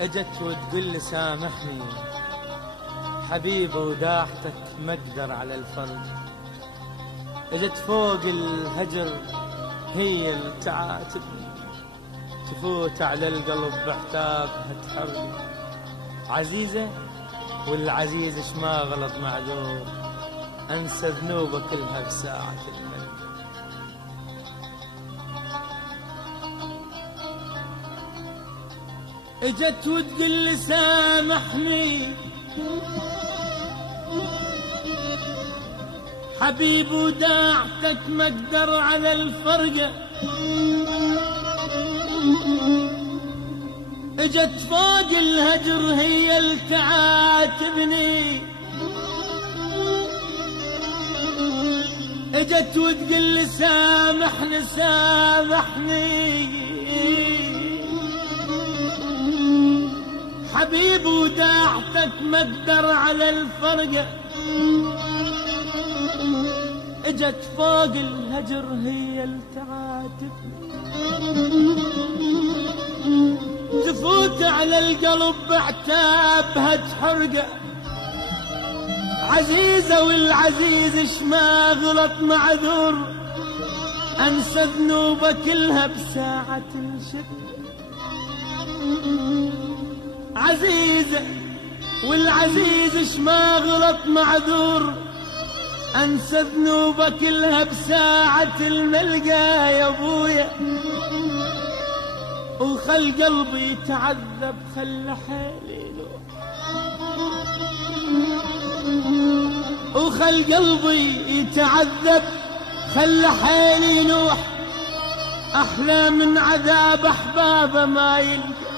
اجت وتقول لي سامحني حبيبي وداعتك ما اقدر على الفرق. اجت فوق الهجر هي اللي تعاتبني، تفوت على القلب بعتابها تحرق. عزيزة والعزيز اش ما غلط معذور، انسى ذنوبه كلها بساعة الملك. اجت وتقول لي سامحني حبيب وداعتك ما اقدر على الفرقة. اجت فوق الهجر هي اللي تعاتبني، اجت وتقول لي سامحني سامحني حبيب وداعتك ما اقدر على الفرقة. اجت فوق الهجر هي اللي تعاتبني، تفوت على القلب بعتابها تحرقه. عزيزة والعزيز اش ما غلط معذور، انسى ذنوبه كلها بساعة الشدة. عزيزة والعزيز اش ما غلط معذور، انسى ذنوبه كلها بساعة الملقى يا ابويا. وخل قلبي يتعذب خل حالي يلوح، وخل قلبي يتعذب خل حالي يلوح. احلى من عذاب احبابه ما يلقى،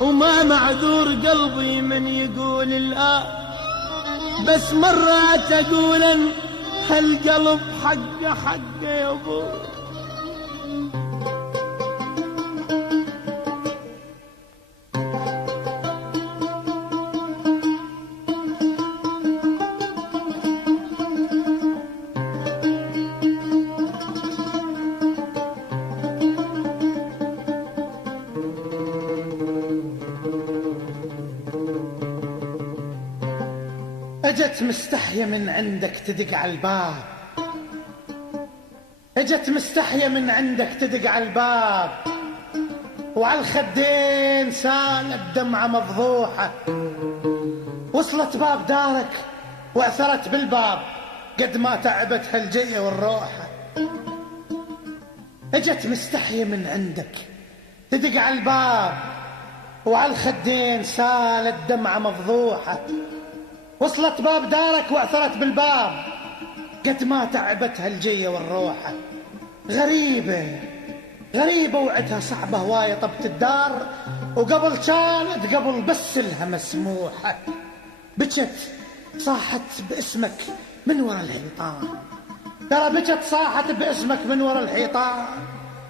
وما معذور قلبي من يقول الآن، بس مرات اقول هالقلب حقه حقه يا ابو. اجت مستحية من عندك تدق على الباب، اجت مستحية من عندك تدق على الباب، وعلى الخدين سالت دمعة مفضوحة. وصلت باب دارك واعثرت بالباب، قد ما تعبت هالجية والروحة. اجت مستحية من عندك تدق على الباب، وعلى الخدين سالت دمعة مفضوحة. وصلت باب دارك واعثرت بالباب، قد ما تعبت هالجية والروحة. غريبة غريبة وعدها صعبة هواية طبت الدار، وقبل كانت قبل بس لها مسموحة. بجت صاحت باسمك من ورا الحيطان، ترى بجت صاحت باسمك من ورا الحيطان،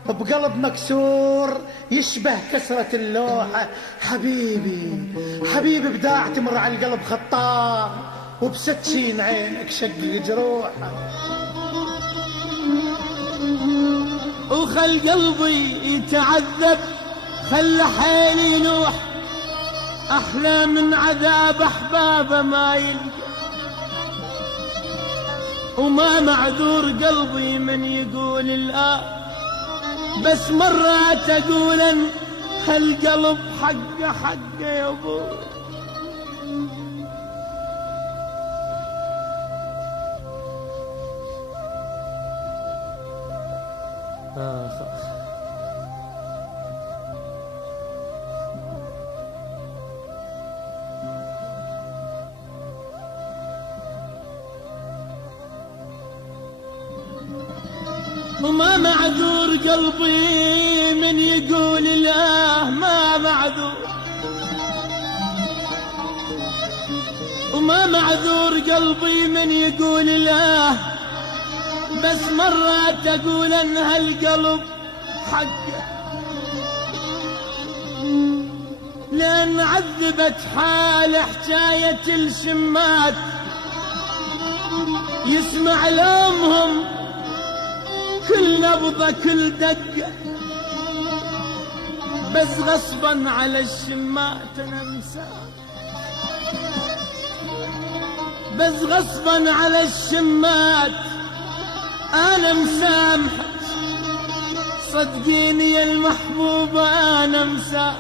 بقلب مكسور يشبه كسرة اللوحة. حبيبي حبيبي بداع تمر على القلب خطار، وبسكين عينك شقق جروحه. وخل قلبي يتعذب خل حيلي ينوح، احلى من عذاب احبابه ما يلقى، وما معذور قلبي من يقول الآن، بس مرات اقول هالقلب حقه حقه يا ابو. وما معذور قلبي من يقول لا ما معذور، وما معذور قلبي من يقول لا، بس مرات اقول ان هالقلب حقه، لان عذبت حال حكاية الشمات، يسمع لومهم كل نبضة كل دقة، بس غصبا على الشمات انا مسامح، بس غصبا على الشمات انا مسامحك، صدقيني يا المحبوبة انا مسامح،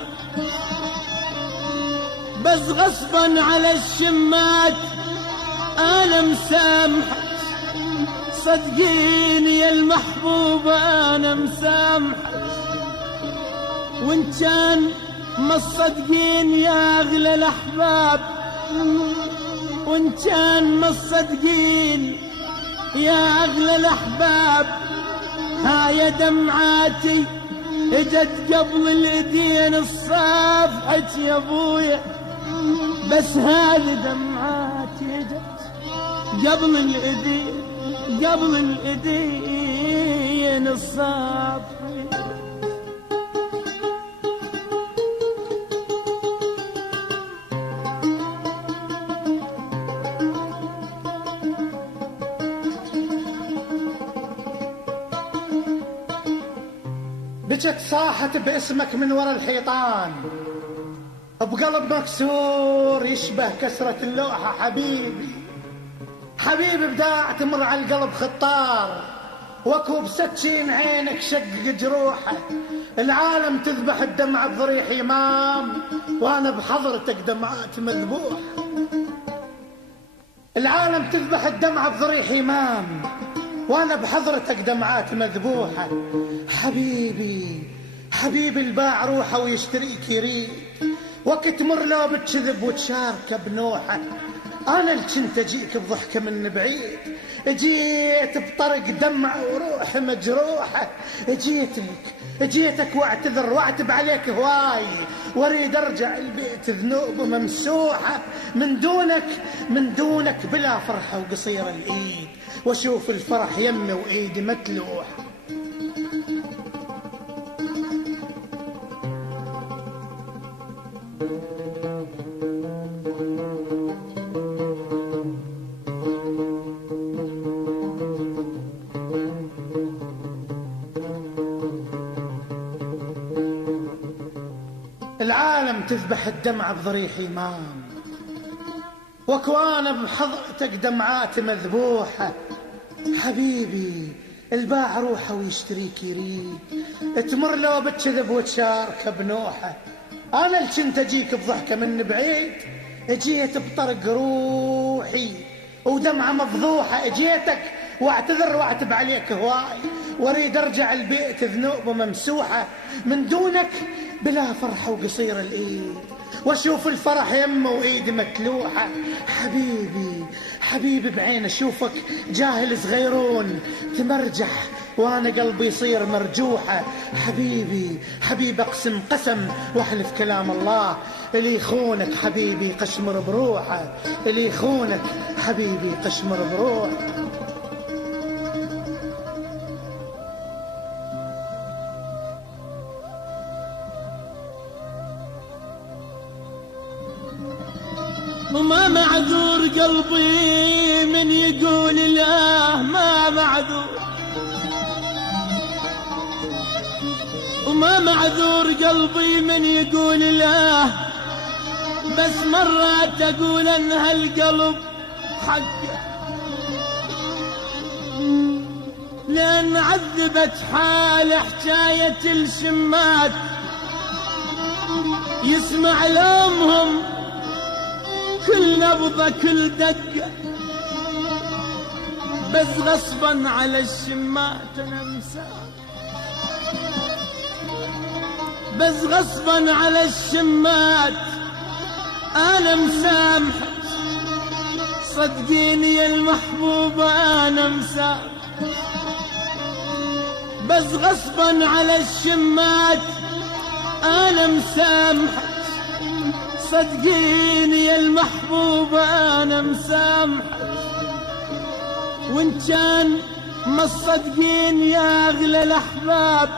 بس غصبا على الشمات انا مسامحك، صدقيني يا المحبوبة انا مسامحك، وان كان ما تصدقين يا اغلى الاحباب، وان كان ما تصدقين يا اغلى الاحباب، هاي دمعاتي اجت قبل الايدين الصافحة يا ابويا، بس هذه دمعاتي اجت قبل الايدين، قبل الايدين الصافحة. بجت صاحت باسمك من ورا الحيطان، بقلب مكسور يشبه كسرة اللوحة، حبيبي حبيبي بداع تمر على القلب خطار، واكو بسكين عينك شق جروحه، العالم تذبح الدمعة بضريح إمام، وانا بحضرتك دمعات مذبوحة، العالم تذبح الدمعة بضريح إمام، وانا بحضرتك دمعات مذبوحة، حبيبي حبيبي الباع روحه ويشتريك يريد، وقت مر لو بتكذب وتشاركه بنوحه، انا اللي كنت اجيك بضحكه من بعيد، جيت بطرق دمعه وروح مجروحه، جيتك واعتذر واعتب عليك هواي، واريد ارجع البيت ذنوب ممسوحه، من دونك بلا فرحه وقصيره الايد، واشوف الفرح يمي وايدي متلوحه. العالم تذبح الدمعة بضريح إمام، وكوانا بحضرتك دمعات مذبوحة، حبيبي الباع روحه ويشتريك يريد، تمر لو بتكذب وتشارك بنوحه، انا اللي كنت اجيك بضحكه من بعيد، جيت بطرق روحي ودمعه مفضوحه، جيتك واعتذر واعتب عليك هواي، واريد ارجع البيت ذنوب ممسوحه، من دونك بلا فرحه وقصير الايد، واشوف الفرح يمه وايدي متلوحه، حبيبي بعين اشوفك جاهل صغيرون تمرجح، وانا قلبي يصير مرجوحه، حبيبي اقسم قسم واحلف كلام الله، اللي يخونك حبيبي قشمر بروحه، اللي يخونك حبيبي قشمر بروحه. وما معذور قلبي من يقول لا ما معذور، وما معذور قلبي من يقول لا، بس مرات اقول ان هالقلب حقه، لان عذبت حال حكاية الشمات، يسمع لومهم كل نبضة كل دقة، بس غصبا على الشمات انا مسامح، بس غصبا على الشمات انا مسامحك، صدقيني يا المحبوبة انا مسامح، بس غصبا على الشمات انا مسامحك، صدقيني يا المحبوبة انا مسامحك، وان كان ما تصدقين يا اغلى الاحباب،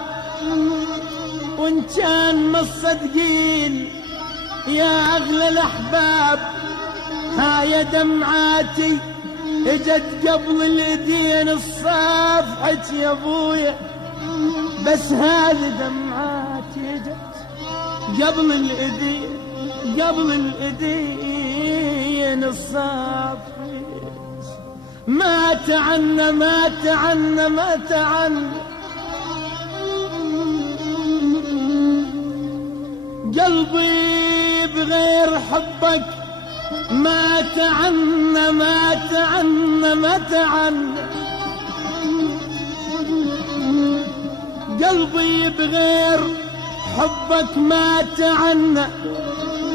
وان كان ما تصدقين يا اغلى الاحباب، هاي دمعاتي اجت قبل الايدين الصافحة يا ابويا، بس هذه دمعاتي اجت قبل الايدين، قبل الايدين الصافحة. مات عنا مات عنا مات عنا قلبي بغير حبك، مات عنا مات عنا مات عنا قلبي بغير حبك، مات عنا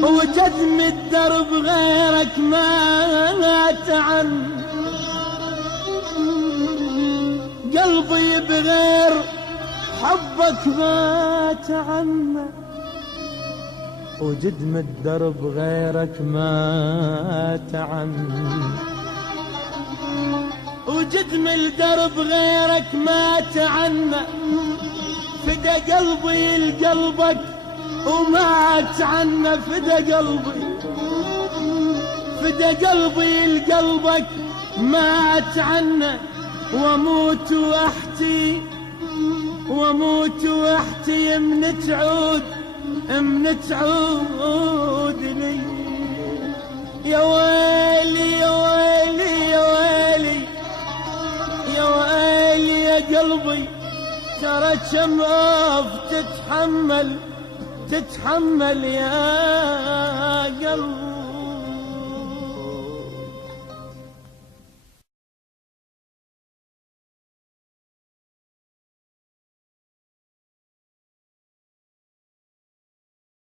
وجدم الدرب غيرك مات عنا، قلبي بغير حبك مات عنا وجدم الدرب غيرك مات عنا، وجدم الدرب غيرك مات عنا، فدا قلبي لقلبك ومات عنا، فدا قلبي فدا قلبي لقلبك مات عنا، واموت واحتي واموت واحتي من تعود من تعود لي، يا ويلي يا ويلي يا ويلي يا ويلي يا قلبي، ترى كم تتحمل تتحمل يا قلبي.